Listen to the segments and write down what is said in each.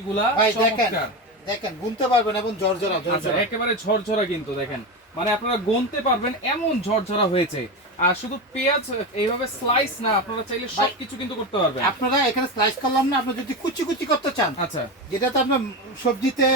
এগুলা ভাই দেখেন চমৎকার। দেখেন গুনতে পারবেন এবং ঝরঝরা আচ্ছা, ঝরঝরা একেবারে ঝরঝরা কিন্তু দেখেন, মানে আপনারা গুনতে পারবেন এমন ঝরঝরা হয়েছে। আর শুধু পেঁয়াজ এইভাবে স্লাইস না, আপনারা চাইলে সবকিছু কিন্তু করতে পারবেন। আপনারা এখানে স্লাইস করলাম না, আপনি যদি কুচি কুচি করতে চান, আচ্ছা যেটাতে আপনার সবজিতে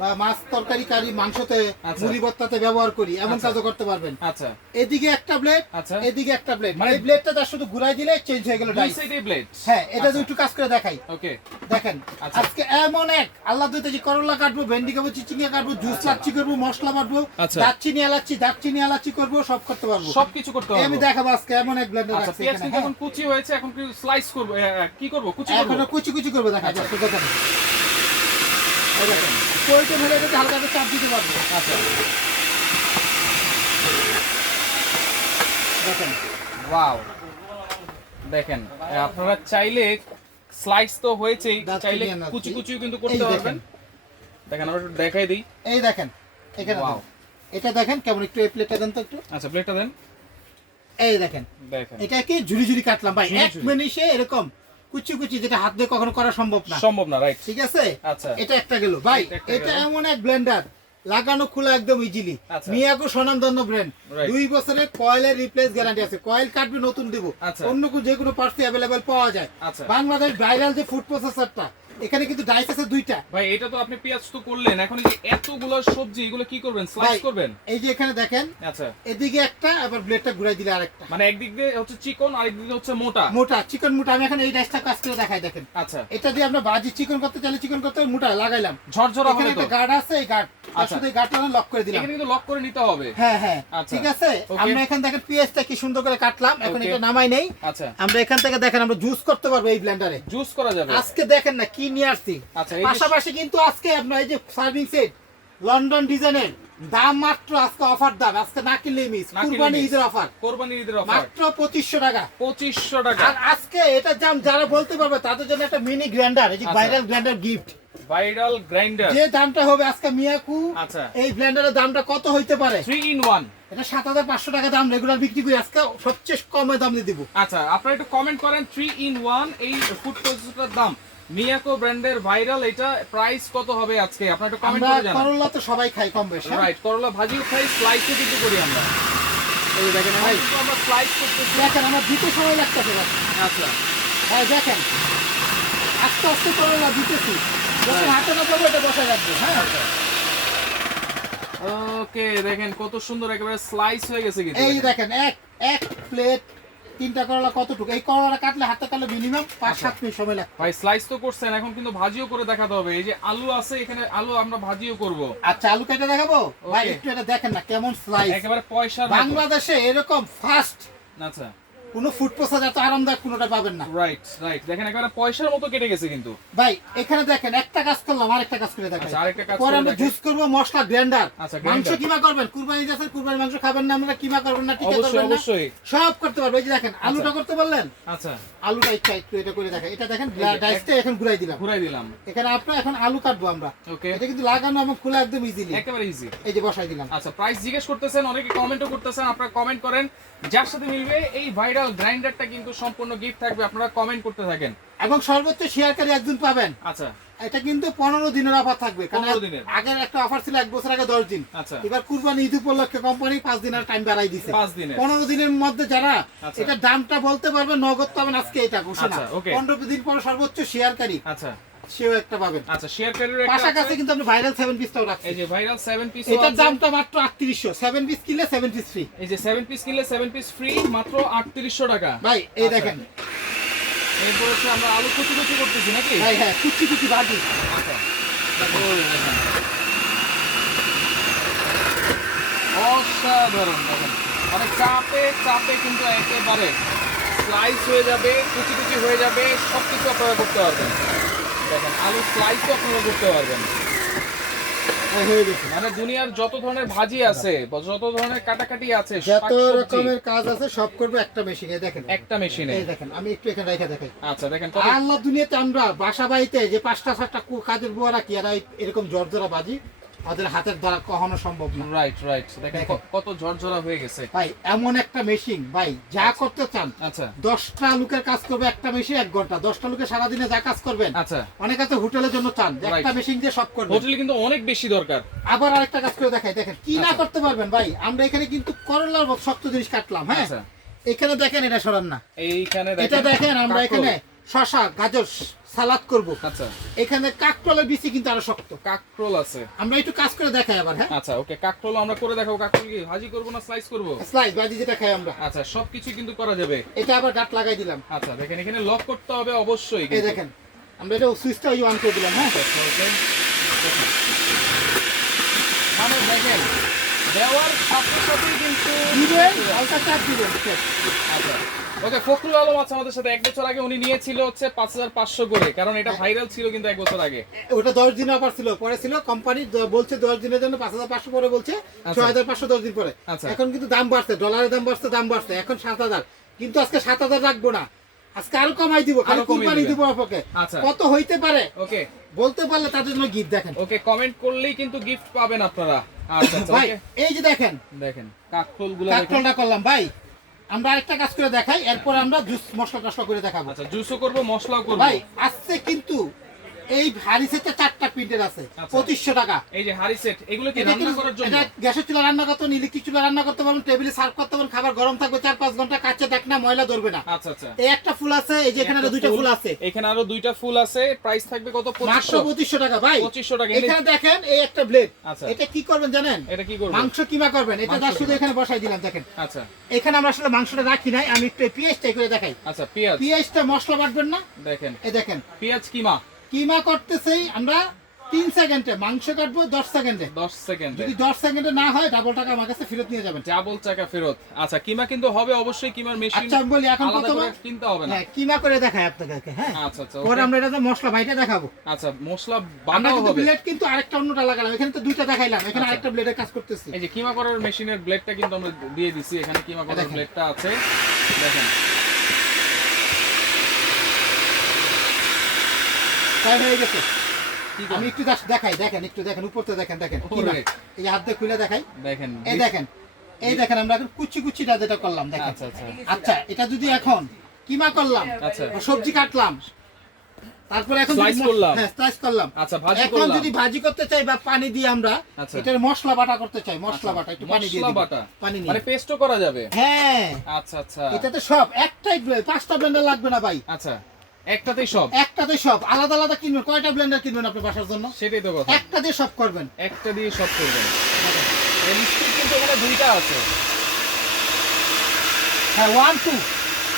বা মাছ তরকারি কারি মাংসতে আচ্ছা। মুড়ি ভর্তাতে ব্যবহার করি এমন আচ্ছা। কাজও করতে পারবেন। আচ্ছা, এদিকে একটা ব্লেড, আচ্ছা। এদিকে একটা ব্লেড, মানে এই ব্লেডটা তার শুধু ঘুরাই দিলে চেঞ্জ হয়ে গেল দুই ডাইস। সাইডে ব্লেড। হ্যাঁ, এটা আচ্ছা। একটু কাজ করে দেখাই। ওকে। দেখেন আচ্ছা। আজকে এমন এক আল্লাহ দিতে যে করলা কাটবো, ভেন্ডি কাটবো, চিচিঙ্গা কাটবো, জুস লাচ্ছি করবো, মশলা বাটবো, আচ্ছা। দারচিনি এলাচি করবো, সব করতে পারবো। সবকিছু করতে আমি পারবো। দেখাবো আজকে এমন এক ব্লেন্ডার আচ্ছা, আছে পেঁয়াজ এখানে। কিন্তু এখন কুচি হয়েছে, এখন কি স্লাইস করব, কি করব, কুচি করব? এখন কুচি কুচি করবো, দেখা আচ্ছা। যাচ্ছে দেখেন। এই দেখেন কোয়েটে ফেলে এটাতে হালকা করে চাপ দিতে পারবো। আচ্ছা, দেখেন ওয়াও, দেখেন আপনারা চাইলে স্লাইস তো হয়েছেই, দারচিনি চাইলে এলাচি। কুচি কুচিও কিন্তু করতে এই পারবেন। দেখেন আমরা একটু দেখাই দিই। এই দেখেন এখানে Wow. দেন। এটা দেখেন কেমন, একটু এই প্লেটটা দেন তো একটু। আচ্ছা, প্লেটটা দেন। এই দেখেন দেখেন এটাকে ঝুরি ঝুরি কাটলাম ভাই, ঝুরি এক ঝুরি। মিনিটে এরকম কুচি কুচি, যেটা হাত দিয়ে কখনো করা সম্ভব না। সম্ভব না, রাইট। ঠিক আছে, আচ্ছা, এটা একটা গেল ভাই। এটা একটা এটা গেল। এমন এক ব্লেন্ডার, লাগানো খোলা একদম ইজিলি। আচ্ছা। মিয়াকো স্বনামধন্য ব্র্যান্ড, Right. 2 বছরের কয়েলের রিপ্লেস গ্যারান্টি আছে। কয়েল কাটবে নতুন দিব, আচ্ছা। অন্য যে কোনো পার্টস অ্যাভেলেবল পাওয়া যায়। আচ্ছা। বাংলাদেশ ভাইরাল যে ফুড প্রসেসরটা, এখানে কিন্তু ডাইস আছে 2টা। ভাই এটা তো আপনি পেঁয়াজ তো করলেন, এখন এই যে এতগুলো সবজি এগুলো কি করবেন, স্লাইস ভাই, করবেন? এই যে এখানে দেখেন, আচ্ছা, এদিকে একটা, আবার ব্লেডটা ঘুরাই দিলে আরেকটা। মানে একদিক দিয়ে হচ্ছে চিকন, আরেক দিক দিয়ে হচ্ছে মোটা। মোটা চিকন মোটা, আমি এখন এই ডাইসটা কাজ করে দেখাই। দেখেন আচ্ছা, এটা দিয়ে আমরা ভাজি চিকন করতে চাইলে চিকন করতে মোটা লাগাইলাম, ঝরঝরা এখানে হবে তো। একটা গার্ড আছে, এই গার্ড তার আচ্ছা। সাথে এই গার্ডটা লক করে দিলাম। এখানে কিন্তু লক করে নিতে হবে। হ্যাঁ হ্যাঁ, আচ্ছা। ঠিক আছে। Okay. আমরা এখান থেকে পেঁয়াজটা কি সুন্দর করে কাটলাম, এখন Okay. এটা নামাই নেই। আচ্ছা, আমরা এখান থেকে দেখেন আমরা জুস করতে পারবো এই ব্লেন্ডারে। জুস করা যাবে। আজকে দেখেন না কি নিয়ে আসছি। আচ্ছা, এই যে পাশাপাশি কিন্তু আজকে আপনার এই যে সার্ভিং সেট লন্ডন ডিজাইনের দাম মাত্র আজকে অফার দাম, আজকে না কিনলে মিস, না কিনলে কুরবানি miss। ঈদের অফার কোরবানির ঈদের অফার মাত্র 2500 টাকা। 2500 টাকা। আর আজকে এটা দাম যারা বলতে পারবে তাদের জন্য একটা মিনি গ্রাইন্ডার, এই যে আচ্ছা। Viral grinder gift. Viral grinder. যে দামটা হবে আজকে মিয়াকু, আচ্ছা, এই ব্লেন্ডারের দামটা কত হইতে পারে? 3 in 1। এটা 7500 টাকা দাম, রেগুলার বিক্রি করি, আজকে সবচেয়ে কমে দাম দিয়ে দিব। আচ্ছা, আপনারা একটু কমেন্ট করেন 3 in 1 এই ফুড প্রসেসরটার দাম, মিয়াকো ব্র্যান্ডের ভাইরাল, এটা প্রাইস কত হবে আজকে? আপনারা একটু কমেন্ট আমরা করে জানান। করলা তো সবাই খাই কম বেশি। রাইট, করলা ভাজিও খাই, স্লাইসও কিন্তু করি আমরা। এই যে দেখেন ভাই, আমরা স্লাইস করতেছি। দেখেন আমার দিতে সময় লাগতেছে ভাই। আচ্ছা, হ্যাঁ দেখেন আস্তে আস্তে করলা দিতেছি, যখন হ্যাঁ। হাতে না পাবো এটা বসা রাখবে। হ্যাঁ ওকে, দেখেন কত সুন্দর একেবারে স্লাইস হয়ে গেছে কিন্তু। এই দেখেন। দেখেন এক প্লেট 3টা করলা কতটুকু, এই করলাটা কাটলে হাতে কাটলে মিনিমাম 5-7 মিনিট সময় লাগে। ভাই স্লাইস তো করছেন, এখন কিন্তু ভাজিও করে দেখাতে হবে। এই যে আলু আছে এখানে, আলু আমরা ভাজিও করব। আচ্ছা আলু কেটে দেখাবো ভাই, Okay. একটু এটা দেখেন না কেমন স্লাইস। একেবারে পয়সার মতো। বাংলাদেশে এরকম ফাস্ট আচ্ছা, কোনো ফুড প্রসেস এত আরামদায়ক কোনোটা পাবেন না রাইট রাইট, দেখেন একেবারে পয়সার মতো কেটে গেছে কিন্তু। ভাই। এখানে দেখেন একটা কাজ করলাম, আরেকটা কাজ করে দেখাই। আচ্ছা, আরেকটা কাজ পরে করে আমরা দেখাই। জুস করব, মশলা গ্রাইন্ডার। আচ্ছা, মাংস grinder। কিমা করবেন, কুরবানি আছে, কুরবানি মাংস খাবেন না, আমরা কিমা করবেন না, টিকা অবশ্যই করবেন না, অবশ্যই। সব করতে পারবো। এই যে দেখেন আলুটা করতে পারলেন, আচ্ছা, আলুটা একটু এটা করে দেখাই। এটা দেখেন এই যে ডাইসটা এখন ঘুরাই দিলাম, ঘুরাই দিলাম। এখানে আপনার এখন আলু কাটবো আমরা। ওকে, এটা কিন্তু লাগানো এবং খোলা একদম ইজিলি, একেবারে ইজি। এই যে বসাই দিলাম। আচ্ছা, প্রাইস জিজ্ঞেস করতেছেন, অনেকে কমেন্টও করতেছেন, আপনারা কমেন্ট করেন। যার সাথে মিলবে এই ভাইরাল গ্রাইন্ডারটা কিন্তু সম্পূর্ণ গিফট থাকবে, আপনারা কমেন্ট করতে থাকেন। এবং সর্বোচ্চ শেয়ারকারী একজন পাবেন। আচ্ছা, এটা কিন্তু 15 দিনের অফার থাকবে, কারণ 15 দিনের। আগের একটা অফার ছিল 1 বছর আগে 10 দিন। আচ্ছা, এবার কুরবানি ঈদ উপলক্ষে কোম্পানি 5 দিনের টাইম বাড়াই দিছে। 5 দিনের। 15 দিনের মধ্যে যারা আচ্ছা। এটা দামটা বলতে পারবে, নগদ পাবেন আজকে এটা ঘোষণা। আচ্ছা, okay। 15 দিন পরে সর্বোচ্চ শেয়ারকারী আচ্ছা সেও একটা পাবেন। আচ্ছা, শেয়ার ক্যারিয়ার একটা পাশাপাশি আছে। কিন্তু আমরা ভাইরাল 7 পিসটাও রাখছি। এই যে ভাইরাল 7 পিস, এটার দামটা মাত্র 3800, 7 পিস কিনলে 7 পিস ফ্রি। এই যে 7 পিস কিনলে 7 পিস ফ্রি, মাত্র 3800 টাকা। ভাই এই আচ্ছা। দেখেন এরপর হচ্ছে আমরা আলু কুচি কুচি করতেছি নাকি? ভাই, হ্যাঁ কুচি কুচি বাটি। আচ্ছা, ওই দেখেন। অসাধারণ, দেখেন মানে চাপে চাপে কিন্তু একেবারে স্লাইস হয়ে যাবে, কুচি কুচি হয়ে যাবে, সবকিছু আপনারা করতে পারবেন। দেখেন আলু স্লাইসও আপনারা করতে পারবেন। হয়ে গেছে। মানে দুনিয়ার যত ধরনের ভাজি আছে বা যত ধরনের কাটাকাটি আছে, যত শাকসবজি, রকমের কাজ আছে সব করবে একটা মেশিনে। দেখেন একটা মেশিনে। এই দেখেন আমি একটু এখানে রেখে দেখাই। আচ্ছা, দেখেন কত আল্লাহ দুনিয়াতে আমরা বাসা বাড়িতে যে 5টা 7টা কাজের বুয়া রাখি, এরা এরকম জর্জরা বাজি ওদের হাতের দ্বারা কখনো সম্ভব না। রাইট দেখেন দেখেন। কত ঝরঝরা হয়ে গেছে। ভাই এমন একটা মেশিন ভাই যা করতে চান, আচ্ছা 10টা লোকের কাজ করবে একটা মেশিন 1 ঘন্টা, 10টা লোকের সারাদিনে যা কাজ করবেন। আচ্ছা অনেকে তো হোটেলের জন্য চান যে একটা Right. মেশিন দিয়ে সব করবে। হোটেলে কিন্তু অনেক বেশি দরকার। আবার আরেকটা কাজ করে দেখাই, দেখেন কি না আচ্ছা। করতে পারবেন ভাই। আমরা এখানে কিন্তু করলার মতো শক্ত জিনিস কাটলাম, হ্যাঁ আচ্ছা এখানে দেখেন এটা সরান না, এইখানে এটা দেখেন আমরা কাঁকরোল। এখানে শশা গাজর সালাদ করব, আচ্ছা এখানে কাকরোলের বিচি কিন্তু আরো শক্ত। কাকরোল আছে। আমরা একটু কাজ করে দেখাই আবার, হ্যাঁ আচ্ছা ওকে, কাকরোল আমরা করে দেখাবো। কাকরোল কি ভাজি করব না স্লাইস করব? স্লাইস ভাজি যেটা খাই আমরা। আচ্ছা সবকিছু কিন্তু করা যাবে। এটা আবার গাঁট লাগাই দিলাম। আচ্ছা দেখেন এখানে লক করতে হবে অবশ্যই এই কিন্তু। দেখেন আমরা এটা সুইচটা অন করে দিলাম, হ্যাঁ আচ্ছা, okay. মানে দেখেন দেওয়ার সাথে সাথেই কিন্তু দিবেন হালকা চাপ দিবেন। আচ্ছা ওকে, ফখরুল আলম আছে আমাদের সাথে। 1 বছর আগে উনি নিয়েছিল হচ্ছে 5500 করে, কারণ এটা ভাইরাল ছিল কিন্তু 1 বছর আগে। ওটা 10 দিন অফার ছিল, পরে ছিল কোম্পানি বলছে 10 দিনের জন্য 5500, পরে বলছে আচ্ছা। 6500 10 দিন পরে। আচ্ছা। এখন কিন্তু দাম বাড়ছে, ডলারের দাম বাড়ছে এখন 7000, কিন্তু আজকে 7000 রাখবো না, আজকে আরো কমাই দিব, আরো কমিয়ে কুরবানি দিবেন। দিব আপনাকে। আচ্ছা কত হইতে পারে ওকে বলতে পারলে তাদের জন্য গিফট দেখেন ওকে, কমেন্ট করলেই কিন্তু গিফট পাবেন আপনারা। আচ্ছা আচ্ছা ভাই। ওকে, এই যে দেখেন দেখেন কাকরোলগুলো দেখেন। কাকরোলটা করলাম ভাই, আমরা আরেকটা কাজ করে দেখাই, এরপর আমরা জুস মশলা টসলা করে দেখাবো। আচ্ছা জুসও করব, মশলাও করব। ভাই আজকে কিন্তু এই ভারী সেটে 4টা প্রিন্টের আছে, আচ্ছা। 2500 টাকা। এই যে হাড়ি সেট, এগুলো কি এটা রান্না কিন্তু- করার জন্য? এটা গ্যাসের চুলা রান্না করতে পারবেন, ইলেকট্রিক চুলা রান্না করতে পারবেন, টেবিলে সার্ভ করতে পারবেন, খাবার গরম থাকবে 4-5 ঘন্টা, কাছে দেখ না ময়লা ধরবে না। আচ্ছা আচ্ছা, এই একটা ফুল আছে, এই যে এখানে আরো দুইটা ফুল আছে, এখানে আরো 2টা ফুল আছে। প্রাইস থাকবে কত? মাত্র 2500। 2500 টাকা ভাই। 2500 টাকা। এখানে দেখেন এই একটা ব্লেড, আচ্ছা এটা কি করবেন জানেন? এটা কি করব? মাংস কিমা করবেন। এটা মাংস যা শুধু কিমা। এখানে বসাই দিলাম, দেখেন আচ্ছা এখানে আমরা আসলে মাংসটা রাখি নাই, আমি একটু পেঁয়াজটাই করে দেখাই। আচ্ছা, পেঁয়াজ পেঁয়াজটা মশলা বাটবেন না, দেখেন, এই দেখেন পেঁয়াজ কিমা কিমা করতেছেই আমরা 3 সেকেন্ডে, মাংস কাটবো 10 সেকেন্ডে। 10 সেকেন্ডে। যদি 10 সেকেন্ডে না হয় ডাবল টাকা আমার কাছে ফেরত নিয়ে যাবেন। ডাবল টাকা ফেরত। আচ্ছা কিমা কিন্তু হবে অবশ্যই, কিমার মেশিন আচ্ছা আমি বলি এখন আলাদা প্রথমে করে কিনতে হবে না। হ্যাঁ কিমা করে দেখাই আপনাদেরকে, হ্যাঁ আচ্ছা আচ্ছা পরে okay। আমরা এটা মশলা ভাইটা দেখাবো। আচ্ছা মশলা আমরা বাটাও কিন্তু হবে। ব্লেড কিন্তু আরেকটা অন্যটা লাগালাম, এখানে তো দুইটা দেখাইলাম, এখানে আচ্ছা। আরেকটা ব্লেডের কাজ করতেছি। এই যে কিমা করার মেশিনের ব্লেডটা কিন্তু আমরা দিয়ে দিছি, এখানে কিমা করার দেখেন। ব্লেডটা আছে দেখেন। তাই হয়ে গেছে। কি আমি করেন? একটু জাস্ট দেখাই, দেখেন একটু দেখেন উপরতে দেখেন, দেখেন কিমা। ওরে। এই যে হাত দিয়ে খুলে দেখাই, দেখেন এই দেখেন এই দেখেন আমরা এখন কুচি কুচিটা যেটা করলাম দেখেন। আচ্ছা আচ্ছা আচ্ছা এটা যদি এখন কিমা করলাম, আচ্ছা। বা সবজি কাটলাম, তারপরে এখন Slice করলাম। হ্যাঁ স্লাইস করলাম। আচ্ছা ভাজি এখন করলাম। যদি ভাজি করতে চাই বা পানি দিয়ে আমরা আচ্ছা। এটার মশলা বাটা করতে চাই, মশলা আচ্ছা, বাটা একটু পানি দিয়ে মশলা দিবেন। বাটা পানি নিয়ে মানে পেস্টও করা যাবে। হ্যাঁ আচ্ছা আচ্ছা এটাতে সব একটাই ব্লেন্ড, 5টা ব্লেন্ডার লাগবে না ভাই, আচ্ছা, একটাতেই সব। একটাতে সব। আলাদা আলাদা কিনবেন, কয়টা ব্লেন্ডার কিনবেন আপনার বাসার জন্য? সেটাই তো কথা, একটা দিয়ে সব করবেন। একটা দিয়ে সব করবেন। এলস্টিক কিন্তু এখানে 2টা আছে। হ্যাঁ 1 2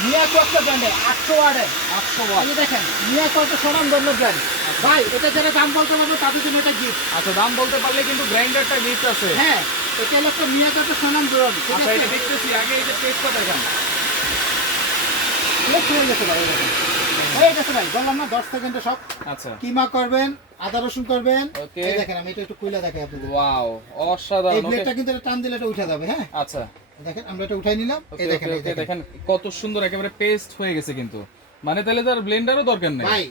মিয়াকো একটা ব্র্যান্ড 800 ওয়াটের। 800 ওয়াট। এই দেখেন মিয়াকো একটা সমান ব্র্যান্ড ব্র্যান্ড ভাই, এটা যারা দাম বলতে পারবে তাদের জন্য এটা গিফট। আচ্ছা দাম বলতে পারলে কিন্তু গ্রাইন্ডারটা গিফট আছে। হ্যাঁ এটা হলো একটা মিয়াকো একটা সমান ব্র্যান্ড। আচ্ছা এটা দেখতেছি, আগে এই যে টেস্টটা দেখান। হয়ে গেছে ভাই, হয়ে গেছে ভাই, বললাম না 10 সেকেন্ডে সব। আচ্ছা কিমা করবেন, আদা রসুন করবেন। Okay. এই দেখেন আমি এটা একটু খুলে দেখাই আপনাদের। ওয়াও এই অসাধারণ। ব্লেডটা ওকে কিন্তু এটা টান দিলে এটা উঠে যাবে, হ্যাঁ আচ্ছা দেখেন আমরা এটা উঠাই নিলাম। ওকে এই দেখেন ওকে এই ওকে, দেখেন দেখেন কত সুন্দর একেবারে পেস্ট হয়ে গেছে কিন্তু। মানে তাহলে তার ব্লেন্ডারও দরকার নেই। ভাই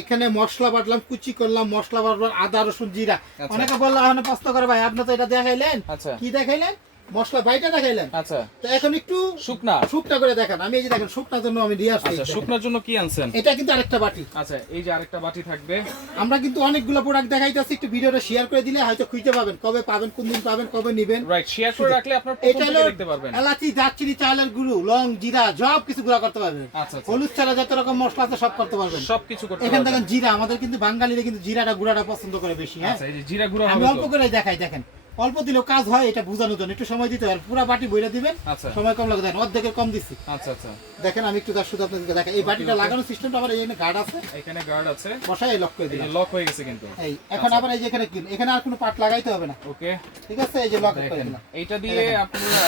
এখানে মশলা বাটলাম, কুচি করলাম, মশলা বাটলাম, আদা রসুন জিরা। আচ্ছা। অনেকে বললো এখন প্রশ্ন করে ভাই আপনি তো এটা দেখাইলেন, আচ্ছা কি দেখাইলেন? মশলা বাইটা দেখাইলেন, আচ্ছা তো এখন একটু শুকনা। শুকনা করে দেখান। আমি এই যে দেখেন শুকনার জন্য আমি দিয়ে আসছি। আচ্ছা শুকনার জন্য কি আনছেন? এটা কিন্তু আরেকটা বাটি। আচ্ছা এই যে আরেকটা বাটি থাকবে। আমরা কিন্তু অনেকগুলো প্রোডাক্ট দেখাইতেছি, একটু ভিডিওটা শেয়ার করে দিলে হয়তো খুঁজে পাবেন, কবে পাবেন, কোন দিন পাবেন, কবে নেবেন। রাইট, শেয়ার করে রাখলে আপনার প্রথম এটা হলো থেকে দেখতে পারবেন। এলাচি, দারচিনি, চালের গুঁড়ো, লং, জিরা সব কিছু গুঁড়া করতে পারবেন। আচ্ছা আচ্ছা, হলুদ ছাড়া যত রকম মশলা আছে সব করতে পারবেন। সবকিছু করতে এখানে পারবেন। দেখেন জিরা, আমাদের কিন্তু বাঙালিরা কিন্তু জিরাটা গুঁড়াটা পছন্দ করে বেশি। হ্যাঁ আচ্ছা এই যে জিরা গুঁড়ো আমি হবে অল্প তো। করে দেখাই, দেখেন অল্প দিলেও কাজ হয়, এটা বোঝানোর জন্য একটু সময় দিতে হয়। পুরো বাটি বইরা দিবেন, আচ্ছা সময় কম লাগে, দেখেন অর্ধেকের কম দিচ্ছি। আচ্ছা আচ্ছা, দেখেন আমি একটু তার শুধু আপনাদেরকে দেখাই। এই বাটিটা okay. লাগানোর সিস্টেমটা আবার এখানে গার্ড আছে, এখানে গার্ড আছে, বসাই এই লক করে এই যে দিলাম। লক হয়ে গেছে কিন্তু। এই এখন আচ্ছা। আবার এই যে এখানে কিন, এখানে আর কোনো পার্ট লাগাইতে হবে না, ওকে ঠিক আছে? এই যে লক করে দেখেন দিলাম। এইটা দিয়ে দেখেন। আপনারা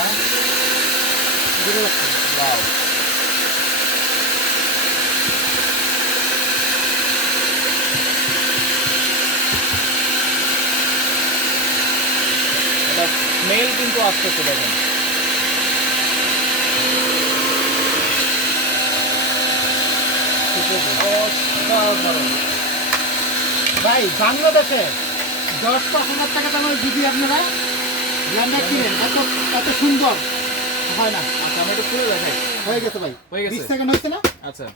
জিরো lock করে দিলাম। ওয়াও এটা স্মেল কিন্তু আসতেছে দেখেন। অসাধারণ। ভাই বাংলাদেশে 10-5 হাজার টাকা দামের যদি আপনারা ব্লেন্ডার কিনেন, এত সুন্দর হয় না। আচ্ছা আমি একটু খুলে দেখাই। হয়ে গেছে ভাই, হয়ে গেছে। 20 সেকেন্ড হয়েছে না? আচ্ছা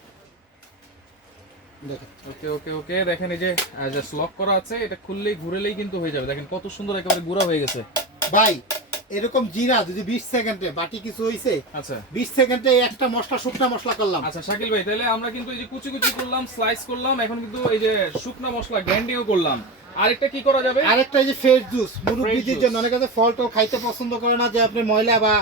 দেখেন ওকে ওকে ওকে, দেখেন এই যে জাস্ট লক করা আছে, এটা খুললেই ঘুরেলেই কিন্তু হয়ে যাবে। দেখেন কত সুন্দর একেবারে গুঁড়া হয়ে গেছে। ভাই এরকম জিরা যদি 20 সেকেন্ডে বাটি কিছু হইছে, আচ্ছা 20 সেকেন্ডে একটা মশলা শুকনা মশলা করলাম। আচ্ছা শাকিল ভাই, তাহলে আমরা কিন্তু এই যে কুচি কুচি করলাম, স্লাইস করলাম, এখন কিন্তু এই যে শুকনা মশলা গ্রাইন্ডিংও করলাম। আরেকটা কি করা যাবে? আরেকটা এই যে ফ্রেশ জুস, মুরব্বিদের juice। জন্য, অনেকে আছে ফল টল খাইতে পছন্দ করে না, যে আপনি ময়লা বা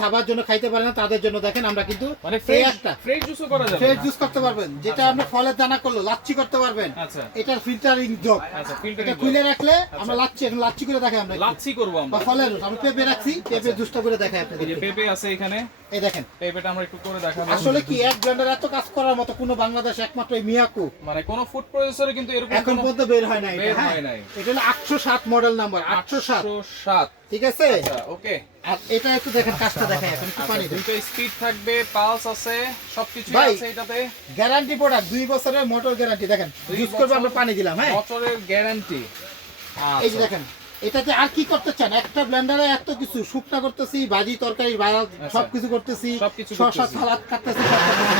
সাবার জন্য খাইতে পারে না, তাদের জন্য দেখেন আমরা কিন্তু মানে এই একটা ফ্রেশ জুসও করা যাবে। ফ্রেশ জুস করতে পারবেন, যেটা আচ্ছা। আপনি ফলের দানা করলো লাচ্ছি করতে পারবেন। আচ্ছা এটার ফিল্টারিং জগ, আচ্ছা ফিল্টার এটা খুলে রাখলে আমরা লাচ্ছি, এখন লাচ্ছি করে দেখাই আমরা একটু। লাচ্ছি করব আমরা। বা ফলের জুস, আমি পেঁপে রাখছি, পেঁপে জুসটা করে দেখাই এই যে আপনাদের। পেঁপে আছে এখানে, এই দেখেন, পেঁপেটা আমরা একটু করে দেখাবো। আসলে কি এক ব্লেন্ডার এত কাজ করার মতো কোনো বাংলাদেশ একমাত্র এই মিয়াকু মানে কোন ফুড প্রসেসরে কিন্তু এরকম এখন কোনো পর্যন্ত বের হয় না। বের এটা হ্যাঁ, হয় নাই। এটা হলো 807 মডেল নাম্বার, 807, 807। ঠিক আছে। আচ্ছা ওকে। আর এটা একটু দেখেন, কাজটা দেখাই এখন, একটু পানি দিন। দুটো স্পিড থাকবে, পালস আছে, সবকিছু ভাই, আছে এটাতে। গ্যারান্টি প্রোডাক্ট, 2 বছরের মোটর গ্যারান্টি। দেখেন ইউজ করবে, আমরা পানি দিলাম। হ্যাঁ, বছরের গ্যারান্টি। এই যে দেখেন, এটাতে আর কি করতে চান? একটা ব্লেন্ডারে এত কিছু, শুকনা করতেছি, ভাজি তরকারি সবকিছু করতেছি, সবকিছু শসা করতেছি। সালাদ কাটতেছি, সব করতেছি।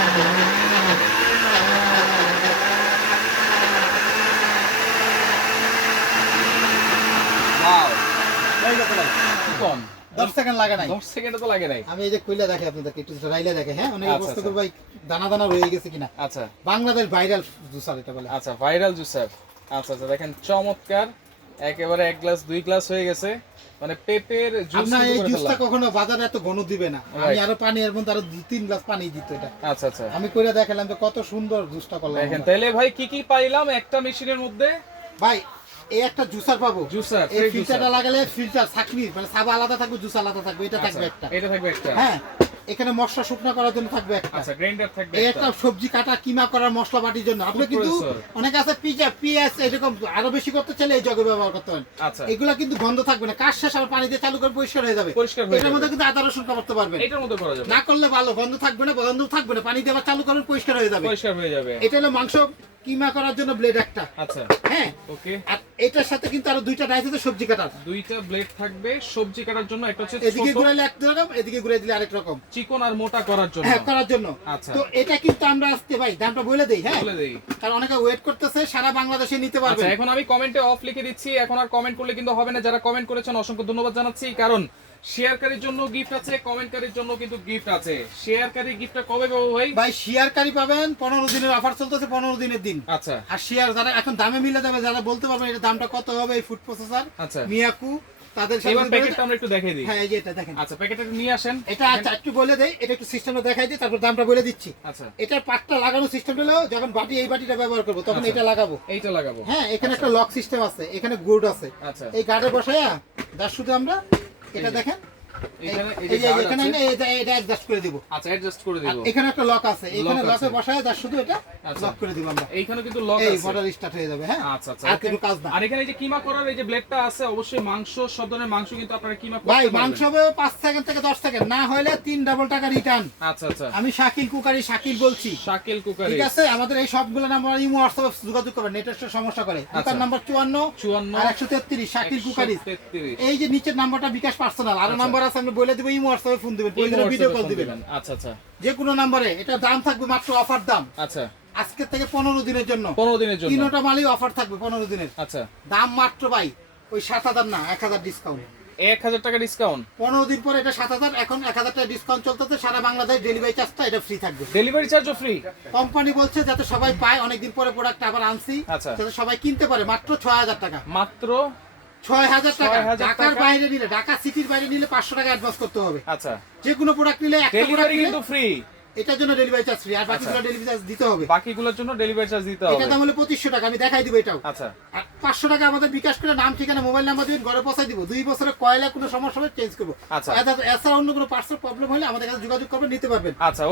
ওয়াও, হয়ে গেছে ভাই, কি কোন 10 সেকেন্ড লাগে নাই। 10 সেকেন্ড তো লাগে নাই। আমি এই যে কইলা দেখে আপনাদেরকে, একটু রাইলে দেখে। হ্যাঁ, অনেকে আচ্ছা, প্রশ্ন আচ্ছা। করবে ভাই দানা দানা রয়ে গেছে কিনা। আচ্ছা বাংলাদেশ ভাইরাল জুসার এটা বলে। আচ্ছা ভাইরাল জুসার। আচ্ছা আচ্ছা দেখেন চমৎকার, একেবারে 1 গ্লাস 2 গ্লাস হয়ে গেছে। মানে পেঁপের জুস আপনার এই করে জুসটা ফেললাম। কখনো বাজারে এত ঘন দিবে না। আমি Right. আরো পানি, এর মধ্যে আরো 2-3 গ্লাস পানি দিত এটা। আচ্ছা আচ্ছা আমি কইরা দেখালাম তো কত সুন্দর জুসটা করলাম দেখেন, আমরা। তাহলে ভাই কি কি পাইলাম একটা মেশিনের মধ্যে? ভাই এই একটা জুসার পাবো, জুসার, এই ফ্রেশ ফিল্টারটা জুসার। লাগালে ফিল্টার ছাকনি, মানে সাবা আলাদা থাকবে, জুস আলাদা থাকবে, এটা আচ্ছা, থাকবে একটা। এটা থাকবে একটা। হ্যাঁ, এখানে মশলা শুকনা করার জন্য থাকবে একটা। আচ্ছা গ্রাইন্ডার থাকবে এই একটা। একটা সবজি কাটা কিমা করার মশলা বাটির জন্য। আপনি Food কিন্তু processor। অনেক আছে পিঁয়াজ এরকম আরো বেশি করতে চাইলে এই জগে ব্যবহার করতে পারেন। আচ্ছা এগুলা কিন্তু গন্ধ থাকবে না, কাজ শেষ আবার পানি দিয়ে চালু করে পরিষ্কার হয়ে যাবে। পরিষ্কার হয়ে এটার যাবে। মধ্যে কিন্তু আদা রসুন করতে পারবেন। এটার মধ্যে করা যাবে। না করলে ভালো, গন্ধ থাকবে না, গন্ধ থাকবে না, পানি দিয়ে আবার চালু করবেন, পরিষ্কার হয়ে যাবে। পরিষ্কার হয়ে যাবে। এটা হলো মাংস কিমা করার জন্য ব্লেড একটা। আচ্ছা হ্যাঁ, ওকে। আর এটার সাথে কিন্তু আরো 2টা ডাইস আছে সবজি কাটার। দুইটা ব্লেড থাকবে সবজি কাটার জন্য, একটা হচ্ছে এদিকে ছোট, ঘুরাইলে এক রকম, এদিকে ঘুরাই দিলে আরেক রকম। চিকন আর মোটা করার জন্য। হ্যাঁ, করার জন্য। আচ্ছা। তো এটা কিন্তু আমরা আজকে ভাই দামটা বলে দেই। হ্যাঁ, বলে দেই। কারণ অনেকে ওয়েট করতেছে, সারা বাংলাদেশে নিতে পারবে। আচ্ছা এখন আমি কমেন্টে অফ লিখে দিচ্ছি, এখন আর কমেন্ট করলে কিন্তু হবে না। যারা কমেন্ট করেছেন অসংখ্য ধন্যবাদ জানাচ্ছি, কারণ শেয়ারকারীর জন্য গিফট আছে, কমেন্টকারীর জন্য কিন্তু গিফট আছে। শেয়ারকারী গিফটটা কবে পাবো ভাই? ভাই শেয়ারকারী পাবেন 15 দিনের অফার চলতেছে, 15 দিনের দিন। আচ্ছা আর শেয়ার যারা এখন দামে মিলে যাবে, যারা বলতে পারবেন এটা দামটা কত হবে, এই ফুড প্রসেসর আচ্ছা মিয়াকু, তাদের সাথে এবার যদি প্যাকেটটা বলে- আমরা একটু দেখাই দিই। হ্যাঁ, এই যে এটা দেখেন। আচ্ছা প্যাকেটটা নিয়ে আসেন। এটা আচ্ছা একটু বলে দেই, এটা একটু সিস্টেমটা দেখাই দিই, তারপর দামটা বলে দিচ্ছি। আচ্ছা এটার পাটটা লাগানো সিস্টেম হলো, যখন বাটি এই বাটিটা ব্যবহার করবো তখন আচ্ছা। এটা লাগাবো। এইটা লাগাবো। হ্যাঁ, এখানে একটা লক সিস্টেম আছে, এখানে গুড আছে। আচ্ছা এই গার্ডে বসায়া যার শুধু আমরা এটা এই যে, দেখেন, এখানে এই এই যে যে guard এখানে আছে। এনে এটা অ্যাডজাস্ট করে দিব। আচ্ছা অ্যাডজাস্ট করে আর দেব। এখানে একটা লক আছে, এখানে Lock লকে আছে। বসায় যার শুধু এটা আচ্ছা। লক করে দিব আমরা। এইখানে কিন্তু লক এই আছে। মোটর স্টার্ট হয়ে যাবে। হ্যাঁ, আচ্ছা আচ্ছা আর okay। কিছু কাজ না। আর এখানে এই যে কিমা করার এই যে ব্লেডটা আছে, অবশ্যই মাংস, সব ধরনের মাংস কিন্তু আপনারা কিমা করতে ভাই পারবেন। মাংস হবে 5 সেকেন্ড থেকে 10 সেকেন্ড, না হলে 3 ডাবল টাকা রিটার্ন। আচ্ছা আচ্ছা আমি শাকিল কুকারি, শাকিল বলছি, শাকিল কুকারি। ঠিক আছে। আমাদের এই সবগুলো নাম্বার ইমো হোয়াটসঅ্যাপে যোগাযোগ করবেন, নেটের সমস্যা করে। দোকান নাম্বার 54 54 আর 133 শাকিল কুকারি। 133। এই যে নিচের নাম্বারটা বিকাশ পার্সোনাল, আরো আচ্ছা। নাম্বার আছে আমি বলে দেব, ইমো হোয়াটসঅ্যাপে ফোন দিবেন, এই প্রয়োজনে ভিডিও WhatsApp-এ কল ফোন দিবেন, দিবেন। আচ্ছা আচ্ছা যে কোনো নম্বরে। এটা দাম থাকবে মাত্র অফার দাম, আচ্ছা আজকে থেকে 15 দিনের জন্য। 15 দিনের জন্য। তিনটা মালই অফার থাকবে 15 দিনের। আচ্ছা দাম মাত্র ভাই ওই 7000 না, 1000 ডিসকাউন্ট। 1000 টাকা ডিসকাউন্ট। 15 দিন পরে এটা 7000, এখন 1000 টাকা ডিসকাউন্ট চলতেছে। সারা বাংলাদেশ ডেলিভারি চার্জটা এটা ফ্রি থাকবে। ডেলিভারি চার্জও ফ্রি। কোম্পানি বলছে যাতে সবাই পায়, অনেকদিন পরে প্রোডাক্ট আবার আনছি, আচ্ছা। যাতে সবাই কিনতে পারে। মাত্র 6000 টাকা, মাত্র 6000 টাকা। 6000 ঢাকার টাকা। বাইরে নিলে, ঢাকা সিটির বাইরে নিলে 500 টাকা অ্যাডভান্স করতে হবে। আচ্ছা যে কোনো প্রোডাক্ট নিলে একটা প্রোডাক্ট ডেলিভারি নিলে কিন্তু ফ্রি, এটার জন্য ডেলিভারি চার্জ ফ্রি, আর বাকিগুলো ডেলিভারি চার্জ দিতে হবে। বাকিগুলোর জন্য ডেলিভারি চার্জ দিতে হবে। এটা দাম হলো 2500 টাকা, আমি দেখাই দিব এটাও। আচ্ছা আর 500 টাকা আমাদের বিকাশ করে নাম ঠিকানা মোবাইল নাম্বার দিবেন, ঘরে পৌঁছাই দিব। 2 বছরে কয়লা কোনো সমস্যা হলে চেঞ্জ করবো। আচ্ছা। এছাড়া অন্য কোনো পার্সেল প্রবলেম হলে আমাদের কাছে যোগাযোগ করবেন, নিতে পারবেন। আচ্ছা।